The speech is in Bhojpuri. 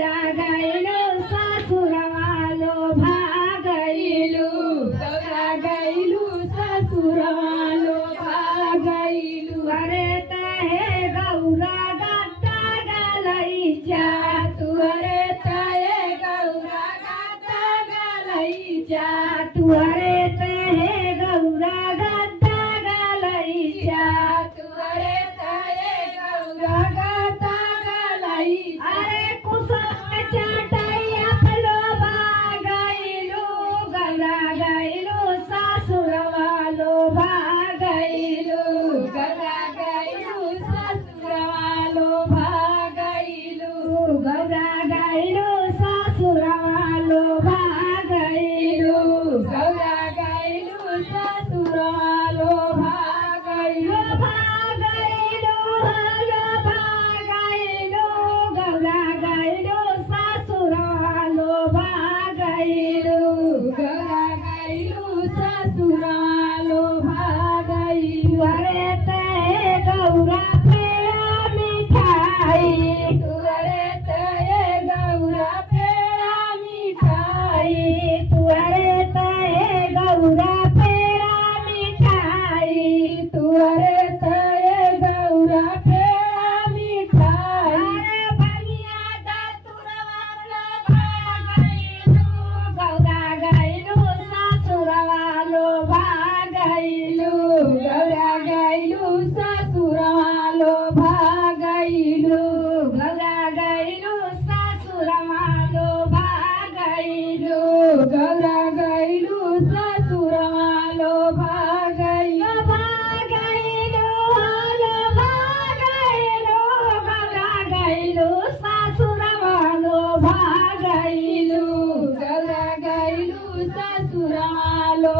गौरा गैलो ससुरालो भागैलु गौरा गैलु ससुरालो भागैलु अरे तहे गौरा गट्टा गलैचा तू अरे तहे गौरा गट्टा गलैचा तू अरे तहे गौरा गट्टा गलैचा तू अरे तहे गौरा गट्टा गलैचा अरे कुसुम चटैया फलो भागैलु गौरा गैलु ससुरवालो भागैलु गौरा गैलु ससुरवालो भागैलु गौरा गैलु ससुरवालो भागैलु गौरा गैलु ससुरवालो भागैलु भागैलु हलो भागैलु गौरा गैलु ससुरालो भागैलु गौरा गैलु ससुरालो भागैलु अरे तहे गौरा पेड़ा मिठाई तू अरे तहे गौरा पेड़ा मिठाई तू अरे तहे गौरा पेड़ा मिठाई तू अरे तहे गौरा पेड़ा मिठाई अरे भैया दतुरवालो भागैलु गौरा गैलु ससुरवालो भागैलु गौरा गैलु ससुरवालो भागैलु गौरा गैलु ससुरवालो भागैलु गौरा गैलु ससुरवालो भागैलु भागैलु हलो भागैलु गौरा गैलु ससुरवालो भागैलु गौरा गैलु ससुरवालो